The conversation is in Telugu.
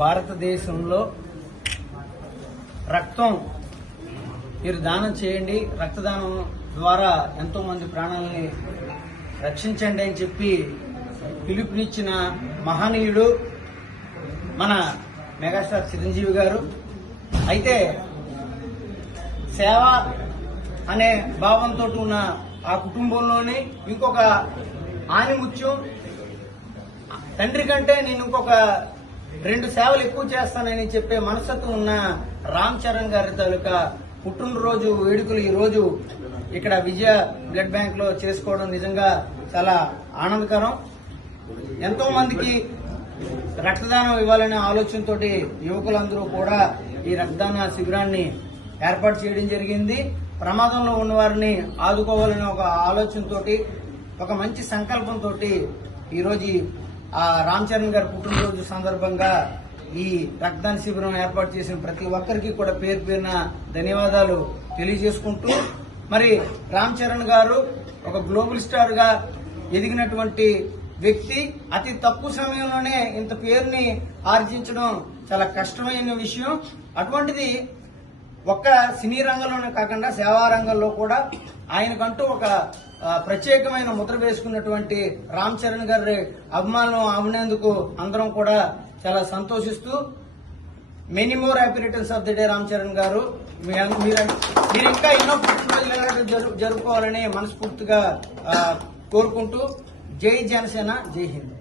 భారతదేశంలో రక్తం మీరు దానం చేయండి, రక్తదానం ద్వారా ఎంతో మంది ప్రాణాలని రక్షించండి అని చెప్పి పిలుపునిచ్చిన మహనీయుడు మన మెగాస్టార్ చిరంజీవి గారు. అయితే సేవ అనే భావంతో ఉన్న ఆ కుటుంబంలోనే ఇంకొక ఆనిముత్యం, తండ్రి కంటే నేను ఇంకొక 2 సేవలు ఎక్కువ చేస్తానని చెప్పే మనస్తత్వం ఉన్న రామ్ చరణ్ గారి తాలూకా పుట్టినరోజు వేడుకలు ఈ రోజు ఇక్కడ విజయ బ్లడ్ బ్యాంక్ లో చేసుకోవడం నిజంగా చాలా ఆనందకరం. ఎంతో మందికి రక్తదానం ఇవ్వాలనే ఆలోచనతో యువకులందరూ కూడా ఈ రక్తదాన శిబిరాన్ని ఏర్పాటు చేయడం జరిగింది. ప్రమాదంలో ఉన్న వారిని ఆదుకోవాలనే ఒక ఆలోచనతో, ఒక మంచి సంకల్పంతో ఈరోజు ఆ రామ్ చరణ్ గారి పుట్టినరోజు సందర్భంగా ఈ రక్తదాన శిబిరం ఏర్పాటు చేసిన ప్రతి ఒక్కరికి కూడా పేరు పేరున ధన్యవాదాలు తెలియజేసుకుంటూ, మరి రామ్ చరణ్ గారు ఒక గ్లోబల్ స్టార్ గా ఎదిగినటువంటి వ్యక్తి. అతి తక్కువ సమయంలోనే ఇంత పేరుని ఆర్జించడం చాలా కష్టమైన విషయం. అటువంటిది ఒక్క సినీ రంగంలోనే కాకుండా సేవా రంగంలో కూడా ఆయనకంటూ ఒక ప్రత్యేకమైన ముద్ర వేసుకున్నటువంటి రామ్ చరణ్ గారి అభిమానులు అవనందుకు అందరం కూడా చాలా సంతోషిస్తూ, many more happy returns of the day Ram Charan గారు. మీరు ఇంకా ఎన్నో పుట్టినరోజులు జరుపుకోవాలని మనస్ఫూర్తిగా కోరుకుంటూ, జై జనసేన, జై హింద్.